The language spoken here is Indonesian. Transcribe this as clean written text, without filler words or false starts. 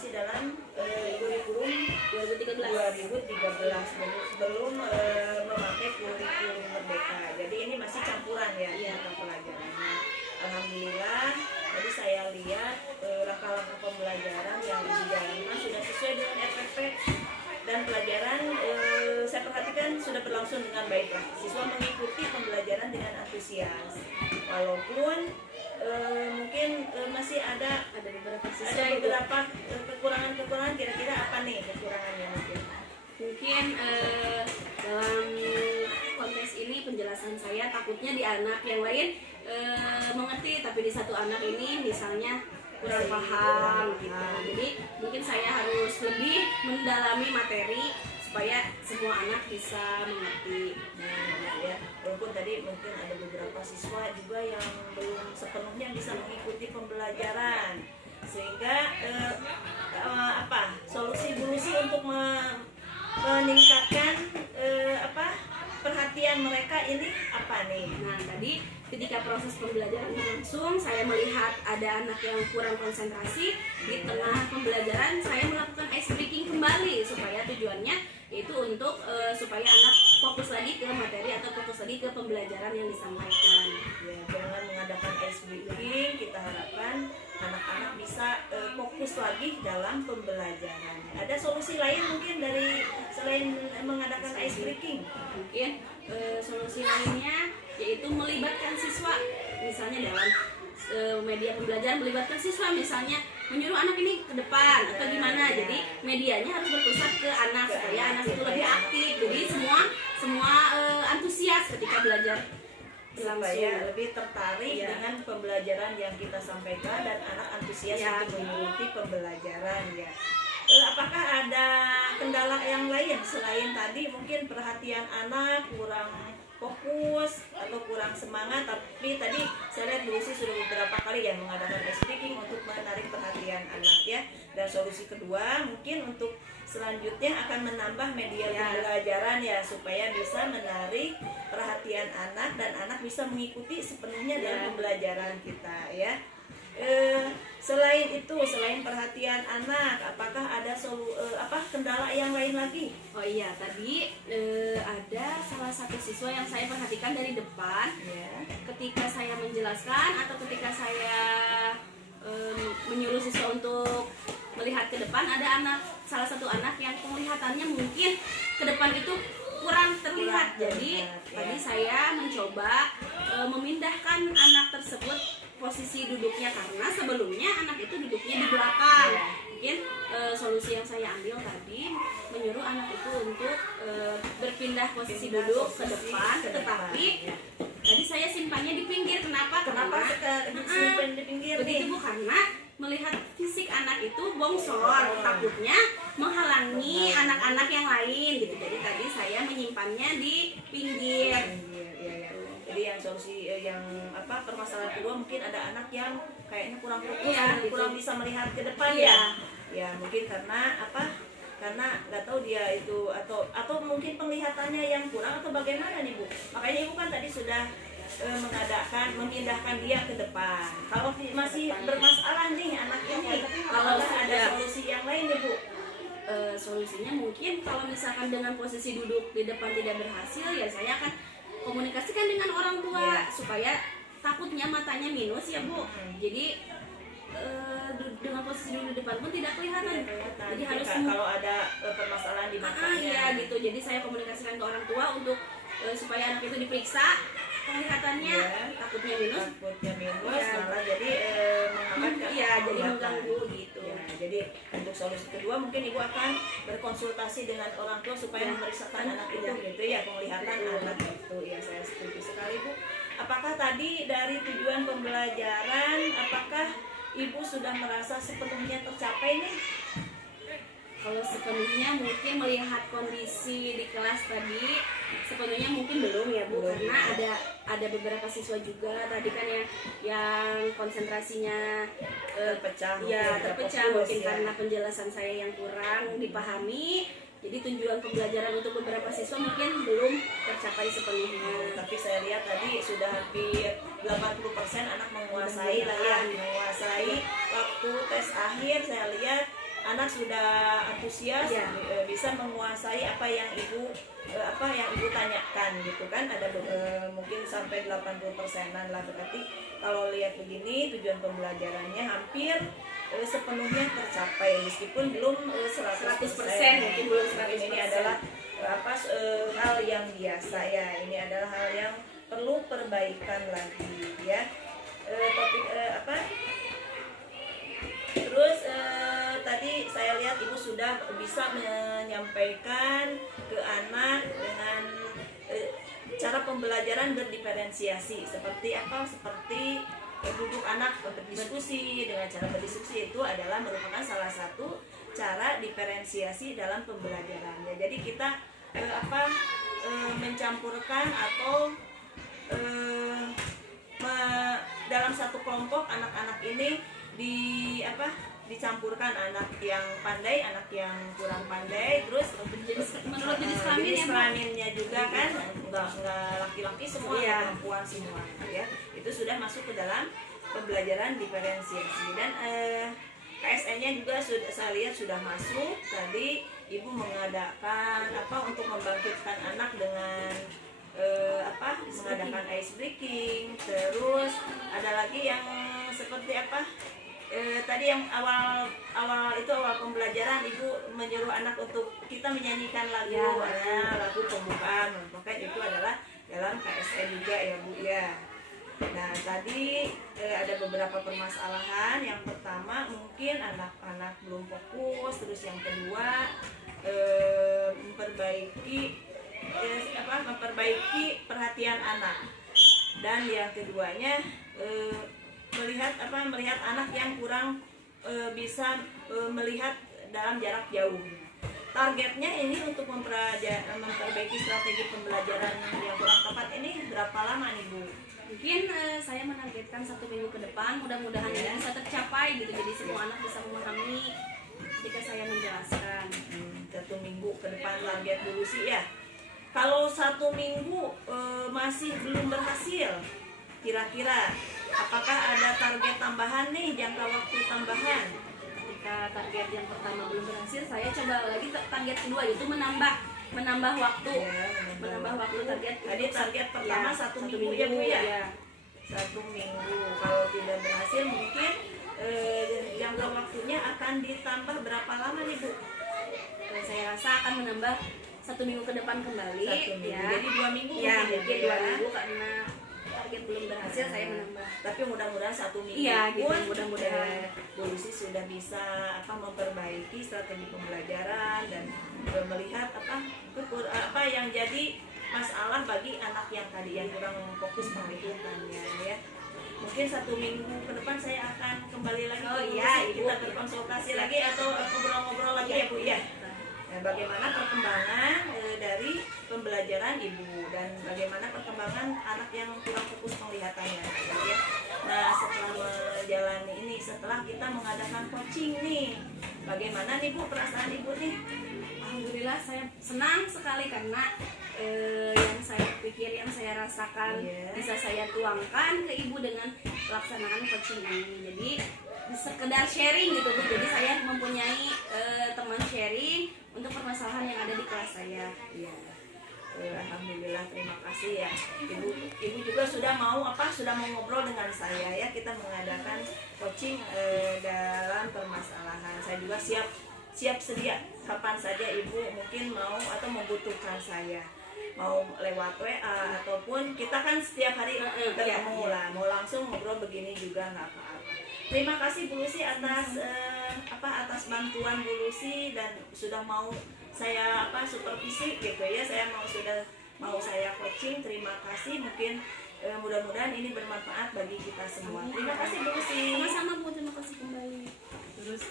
masih dalam kurikulum 2013 belum memakai kurikulum merdeka. Jadi ini masih campuran ya mata pelajarannya. Alhamdulillah tadi saya lihat langkah-langkah pembelajaran yang dijalankan sudah sesuai dengan RPP dan pelajaran saya perhatikan sudah berlangsung dengan baiklah. Siswa mengikuti pembelajaran dengan antusias. Walaupun mungkin masih ada beberapa siswa kekurangan-kekurangan. Kira-kira apa nih kekurangannya mungkin dalam konteks ini penjelasan saya takutnya di anak yang lain mengerti, tapi di satu anak ini misalnya kurang paham gitu. Jadi mungkin saya harus lebih mendalami materi supaya semua anak bisa mengerti. Ya, walaupun tadi mungkin ada beberapa siswa juga yang belum sepenuhnya bisa mengikuti pembelajaran, sehingga solusi untuk meningkatkan perhatian mereka ini apa nih? Nah, tadi ketika proses pembelajaran berlangsung, saya melihat ada anak yang kurang konsentrasi. Di tengah pembelajaran, saya melakukan ice breaking kembali supaya tujuannya yaitu untuk supaya anak fokus lagi ke materi atau fokus lagi ke pembelajaran yang disampaikan. Ya, dengan mengadakan ice breaking, kita harapkan anak-anak bisa fokus lagi dalam pembelajaran. Ada solusi lain mungkin dari selain mengadakan ice breaking? Mungkin solusi lainnya yaitu melibatkan siswa, misalnya dalam media pembelajaran, melibatkan siswa, misalnya menyuruh anak ini ke depan atau gimana. Jadi medianya harus berpusat ke anak supaya anak itu lebih aktif. Jadi semua antusias ketika belajar supaya lebih tertarik dengan pembelajaran yang kita sampaikan dan anak antusias untuk mengikuti pembelajaran ya. Apakah ada kendala yang lain selain tadi mungkin perhatian anak kurang fokus atau kurang semangat? Tapi tadi saya lihat Bu Lucy sudah beberapa kali yang mengadakan ice breaking untuk menarik perhatian anak ya. Dan solusi kedua mungkin untuk selanjutnya akan menambah media pembelajaran ya, supaya bisa menarik perhatian anak dan anak bisa mengikuti sepenuhnya dalam pembelajaran kita ya. Selain itu, selain perhatian anak, apakah ada kendala yang lain lagi? Oh iya, tadi ada salah satu siswa yang saya perhatikan dari depan. Ketika saya menjelaskan atau ketika saya menyuruh siswa untuk melihat ke depan, ada salah satu anak yang penglihatannya mungkin ke depan itu kurang terlihat. Jadi tadi saya mencoba memindahkan anak tersebut posisi duduknya, karena sebelumnya anak itu duduknya di belakang. Mungkin solusi yang saya ambil tadi menyuruh anak itu untuk berpindah posisi duduk ke depan, tetapi tadi saya simpannya di pinggir. Kenapa simpan di pinggir? Begitu Bu, karena melihat fisik anak itu bongsor, takutnya menghalangi anak-anak yang lain gitu. Jadi tadi saya menyimpannya di pinggir. Jadi yang solusi permasalahan kedua mungkin ada anak yang kayaknya kurang fokus, kurang bisa melihat ke depan ya mungkin karena karena nggak tahu dia itu atau mungkin penglihatannya yang kurang atau bagaimana nih Bu. Makanya Ibu kan tadi sudah memindahkan dia ke depan. Kalau masih bermasalah nih anak ini, kalau ada solusi yang lain nih Bu? Solusinya mungkin kalau misalkan dengan posisi duduk di depan tidak berhasil, ya saya akan komunikasikan dengan orang tua supaya takutnya matanya minus ya Bu. Jadi dengan posisi duduk di depan pun tidak kelihatan. Jadi harus kalau ada permasalahan di matanya. Gitu. Jadi saya komunikasikan ke orang tua untuk supaya anak itu diperiksa penglihatannya, takutnya minus malah jadi menghambat jadi mengganggu gitu. Jadi untuk solusi kedua mungkin Ibu akan berkonsultasi dengan orang tua supaya memeriksakan anak itu gitu ya, penglihatan anak itu ya. Saya setuju sekali Bu. Apakah tadi dari tujuan pembelajaran, apakah Ibu sudah merasa sepenuhnya tercapai nih? Kalau sepenuhnya mungkin melihat kondisi di kelas tadi sepenuhnya mungkin belum ya Bu, karena ada beberapa siswa juga tadi kan yang konsentrasinya terpecah mungkin karena penjelasan saya yang kurang dipahami. Jadi tujuan pembelajaran untuk beberapa siswa mungkin belum tercapai sepenuhnya. Tapi saya lihat tadi sudah hampir 80% anak menguasai menguasai waktu tes akhir. Saya lihat anak sudah antusias, Ya. bisa menguasai apa yang ibu tanyakan gitu kan. Ada mungkin sampai 80%-an lah, berarti kalau lihat begini tujuan pembelajarannya hampir sepenuhnya tercapai, meskipun belum 100%. mungkin belum Ini 100%. adalah hal yang biasa ya. Ini adalah hal yang perlu perbaikan lagi ya. Terus tadi saya lihat ibu sudah bisa menyampaikan ke anak dengan cara pembelajaran berdiferensiasi seperti apa? Seperti duduk anak berdiskusi. Dengan cara berdiskusi itu adalah merupakan salah satu cara diferensiasi dalam pembelajaran. Ya, jadi kita mencampurkan atau dalam satu kelompok anak-anak ini dicampurkan anak yang pandai, anak yang kurang pandai, terus menurut jenis kelaminnya juga kan, enggak laki-laki semua, perempuan semua ya. Itu sudah masuk ke dalam pembelajaran diferensiasi. Dan KSN-nya juga saya lihat sudah masuk. Tadi ibu mengadakan untuk membangkitkan anak dengan mengadakan ice breaking. Terus ada lagi yang seperti tadi yang awal pembelajaran ibu menyuruh anak untuk kita menyanyikan lagu, lagu pembukaan. Maka itu adalah dalam KSN juga ya Bu ya. Nah tadi ada beberapa permasalahan. Yang pertama mungkin anak-anak belum fokus. Terus yang kedua memperbaiki perhatian anak. Dan yang keduanya melihat anak yang kurang bisa melihat dalam jarak jauh. Targetnya ini untuk memperbaiki strategi pembelajaran yang kurang tepat ini berapa lama nih Bu? Mungkin saya menargetkan 1 minggu ke depan, mudah-mudahan ini bisa tercapai gitu, jadi semua anak bisa memahami ketika saya menjelaskan. 1 minggu ke depan target dulu sih ya. Kalau 1 minggu masih belum berhasil, kira-kira apakah ada target tambahan nih, jangka waktu tambahan? Ketika target yang pertama belum berhasil, saya coba lagi target kedua, yaitu menambah waktu. Menambah waktu target. Tadi target pertama 1 minggu ya Bu ya. 1 minggu. Kalau tidak berhasil mungkin jangka waktunya akan ditambah berapa lama nih Bu? Saya rasa akan menambah 1 minggu ke depan kembali. 1 minggu. Ya. Jadi 2 minggu Ya, mungkin mungkin 2 minggu karena target belum berhasil, saya menambah. Tapi mudah-mudahan 1 minggu Gitu, pun mudah-mudahan Bu Lucy sudah bisa memperbaiki strategi pembelajaran dan melihat apa yang jadi masalah bagi anak yang tadi yang kurang fokus penglihatannya ya. Mungkin 1 minggu ke depan saya akan kembali lagi kita berkonsultasi lagi atau ngobrol-ngobrol lagi ya Bu ya. Nah, bagaimana perkembangan dari pembelajaran ibu dan bagaimana perkembangan anak yang kurang fokus penglihatannya ya. Nah setelah menjalani ini, setelah kita mengadakan coaching nih, bagaimana nih Bu perasaan ibu nih? Alhamdulillah saya senang sekali karena yang saya pikir, yang saya rasakan bisa saya tuangkan ke ibu dengan pelaksanaan coaching ini. Jadi sekedar sharing gitu Bu. Jadi saya mempunyai teman sharing untuk permasalahan yang ada di kelas saya. Iya. Alhamdulillah, terima kasih ya ibu juga sudah mau ngobrol dengan saya ya. Kita mengadakan coaching dalam permasalahan. Saya juga siap sedia kapan saja ibu mungkin mau atau membutuhkan saya, mau lewat WA ataupun kita kan setiap hari ketemu lah, mau langsung ngobrol begini juga nggak apa-apa. Terima kasih Bu Lucy atas atas bantuan Bu Lucy dan sudah mau saya supervisi gitu ya. Sudah mau saya coaching. Terima kasih. Mungkin mudah-mudahan ini bermanfaat bagi kita semua. Terima kasih Bu Lucy. Sama-sama Bu, terima kasih kembali. Terus